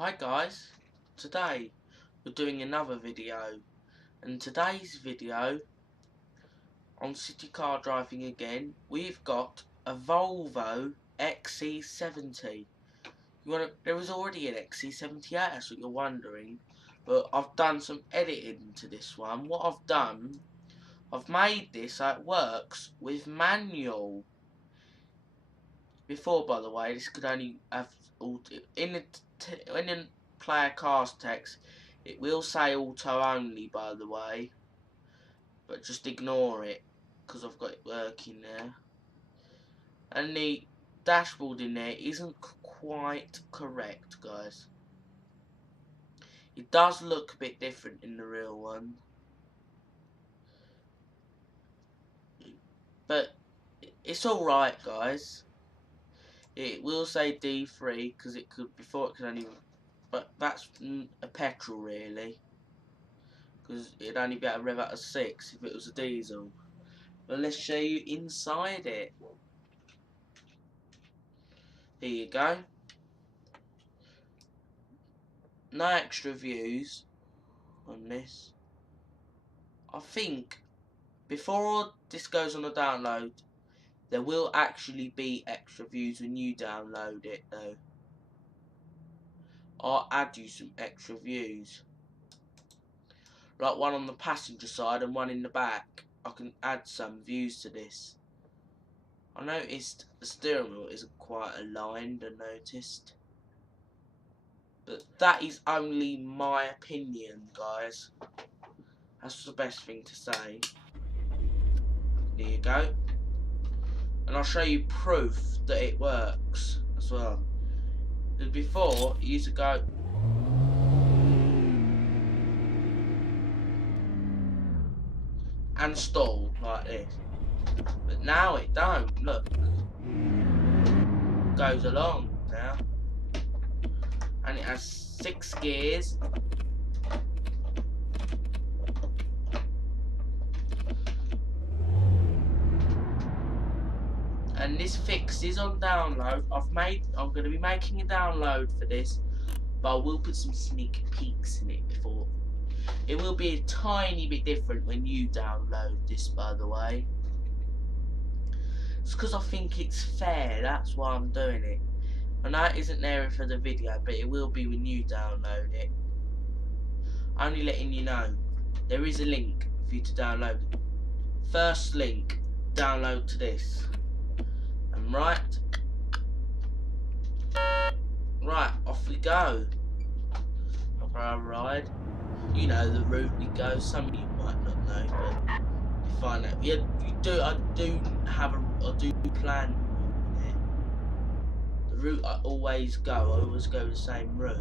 Hi guys, today we're doing another video, and today's video on city car driving again, we've got a Volvo XC70. There was already an XC78, that's what you're wondering, but I've done some editing to this one. What I've done, I've made this so it works with manual. Before, by the way, this could only have in the player cars text, it will say auto only, by the way, but just ignore it because I've got it working there. And the dashboard in there isn't quite correct, guys. It does look a bit different in the real one, but it's alright, guys. It will say D3 because it could only, but that's a petrol really, because it'd only be able to rev out of 6 if it was a diesel. But let's show you inside it. Here you go. No extra views on this. I think before this goes on a download, there will actually be extra views when you download it though. I'll add you some extra views, like one on the passenger side and one in the back. I can add some views to this. I noticed the steering wheel isn't quite aligned, I noticed. But that is only my opinion, guys. That's the best thing to say. There you go. And I'll show you proof that it works as well. Because before, it used to go and stall like this. But now it don't, look. It goes along now. And it has 6 gears. And this fix is on download. I'm going to be making a download for this, but I will put some sneak peeks in it before. It will be a tiny bit different when you download this, by the way. It's because I think it's fair, that's why I'm doing it. I know it isn't there for the video, but it will be when you download it. Only letting you know, there is a link for you to download it. First link, download to this. And right, off we go. For our ride. You know the route we go. Some of you might not know, but you find out. Yeah, I do plan it. The route I always go the same route.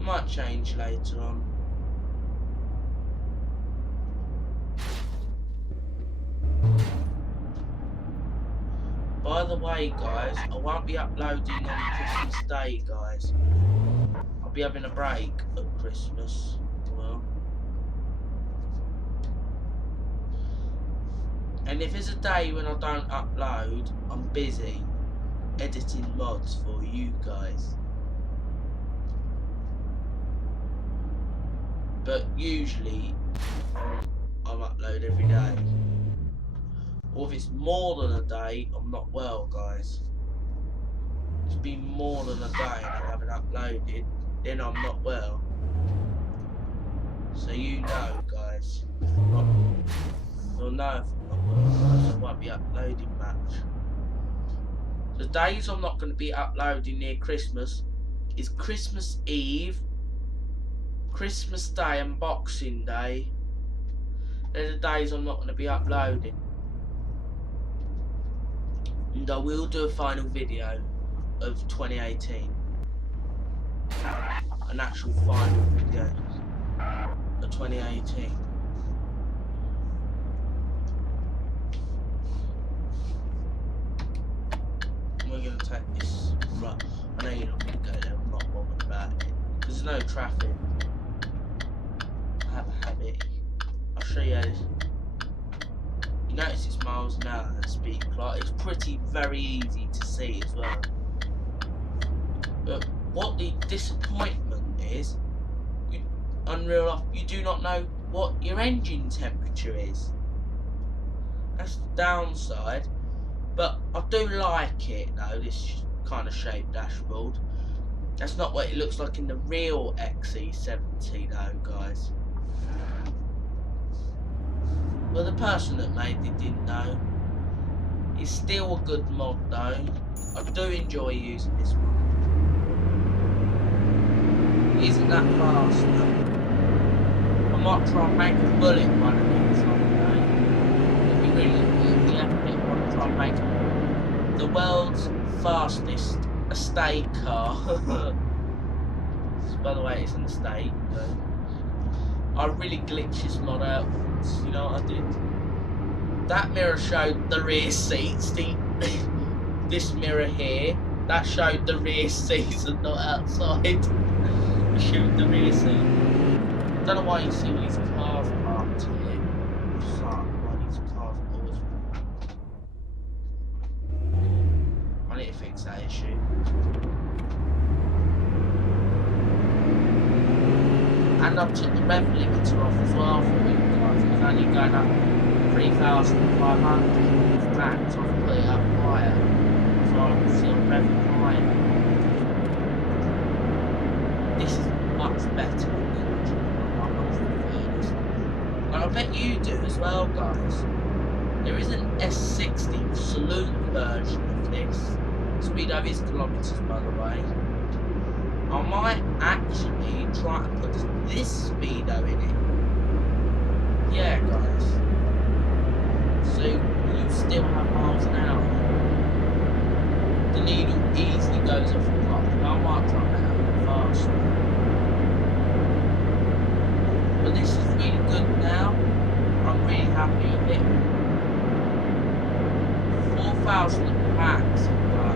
Might change later on. By the way, guys, I won't be uploading on Christmas Day, guys. I'll be having a break at Christmas as well. And if there's a day when I don't upload, I'm busy editing mods for you guys. But usually, I'll upload every day. Or if it's more than a day, I'm not well, guys. It's been more than a day and I haven't uploaded, then I'm not well. So you know, guys. You'll know if I'm not well, guys. I won't be uploading much. The days I'm not going to be uploading near Christmas is Christmas Eve, Christmas Day and Boxing Day. They're the days I'm not going to be uploading. And I will do a final video of 2018. An actual final video of 2018. We're going to take this right. I know you're not going to go there, I'm not bothered about it. Because there's no traffic. I have a habit. I'll show you how this. You notice it's miles an hour at speed clock. It's very easy to see as well. But what the disappointment is, you do not know what your engine temperature is. That's the downside. But I do like it though, this kind of shaped dashboard. That's not what it looks like in the real xc70 though, guys. Well, the person that made it didn't know. It's still a good mod though. I do enjoy using this one. It isn't that fast though. I might try and make a bullet one of these someday. It'd be really epic. I want to try and make the world's fastest estate car. By the way, it's an estate. So I really glitched this mod out once. You know what I did? That mirror showed the rear seats. This mirror here, that showed the rear seats and not outside. It showed the rear seat. Don't know why you see all these cars parked here. Why these cars always. I need to fix that issue. And I took the rev limiter off as well for you guys. It's only going up 3,500 max. I've put it up higher, so I can see I'm revving higher. This is much better than the original. And I bet you do as well, guys. There is an S60 saloon version of this. Speedo is kilometres, by the way. I might actually try and put this Speedo in it. Yeah, guys. So you still have miles an hour. The needle easily goes off the clock. I might try and make that faster. But this is really good now. I'm really happy with it. 4,000 max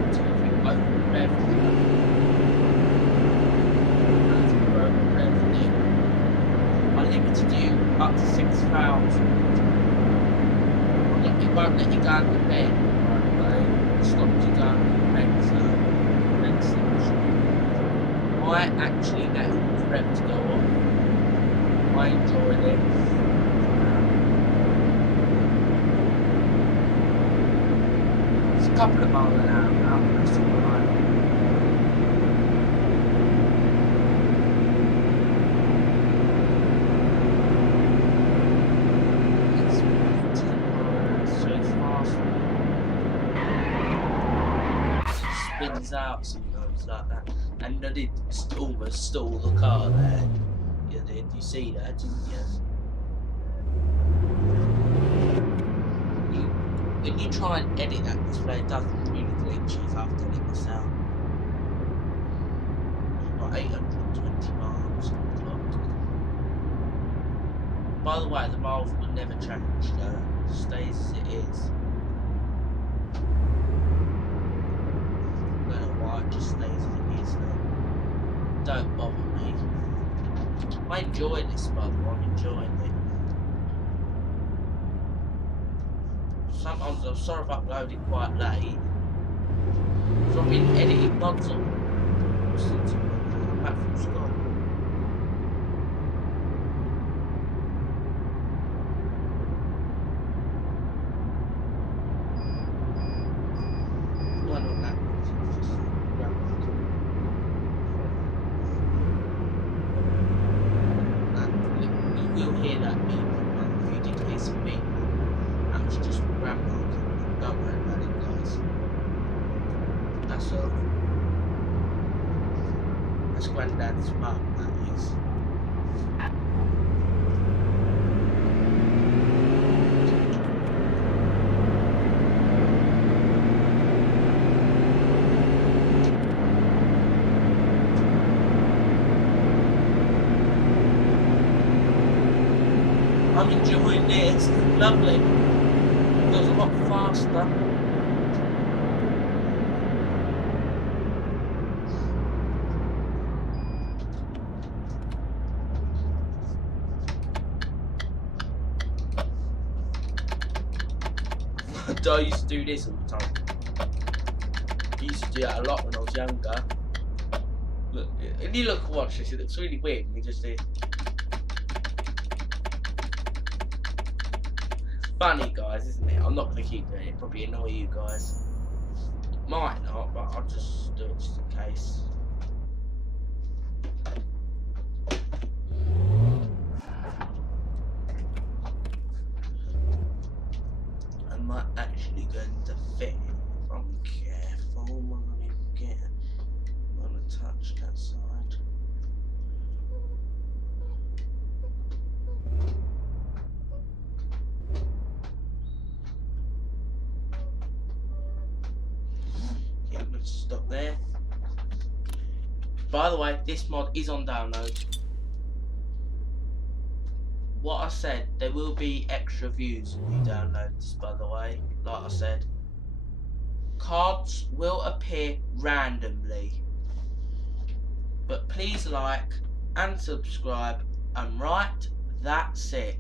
if we open revenue. I limited you up to 6,000. It won't let you go into bed, by the way. It stops you going to bed, so I actually get the rev to go off. I enjoy this. It's a couple of miles an hour now, but that's alright. Spins out sometimes like that, and I did almost stall the car there. You did, you see that, didn't you? When you try and edit that display, it doesn't really glitch. I've done it myself. Got 820 miles clocked. By the way, the miles will never change though. It stays as it is. It just stays as it is now. Don't bother me. I enjoy this, by the way. I'm enjoying it. Sometimes I'm sorry if I've uploaded quite late. So I've been editing mods on since I'm back from school. That's Granddad's mum, that is. I'm enjoying this. Lovely. It goes a lot faster. I used to do this all the time. I used to do that a lot when I was younger. Look, if you watch this, it looks really weird. We just do. Funny, guys, isn't it? I'm not going to keep doing it. Probably annoy you guys. Might not, but I'll just do it just in case. I'm not actually going to fit it if I'm careful when I'm going to touch that side. Yeah, I'm going to stop there. By the way, this mod is on download. What I said, there will be extra views when you download this, by the way. Like I said, cards will appear randomly. But please like and subscribe, and right, that's it.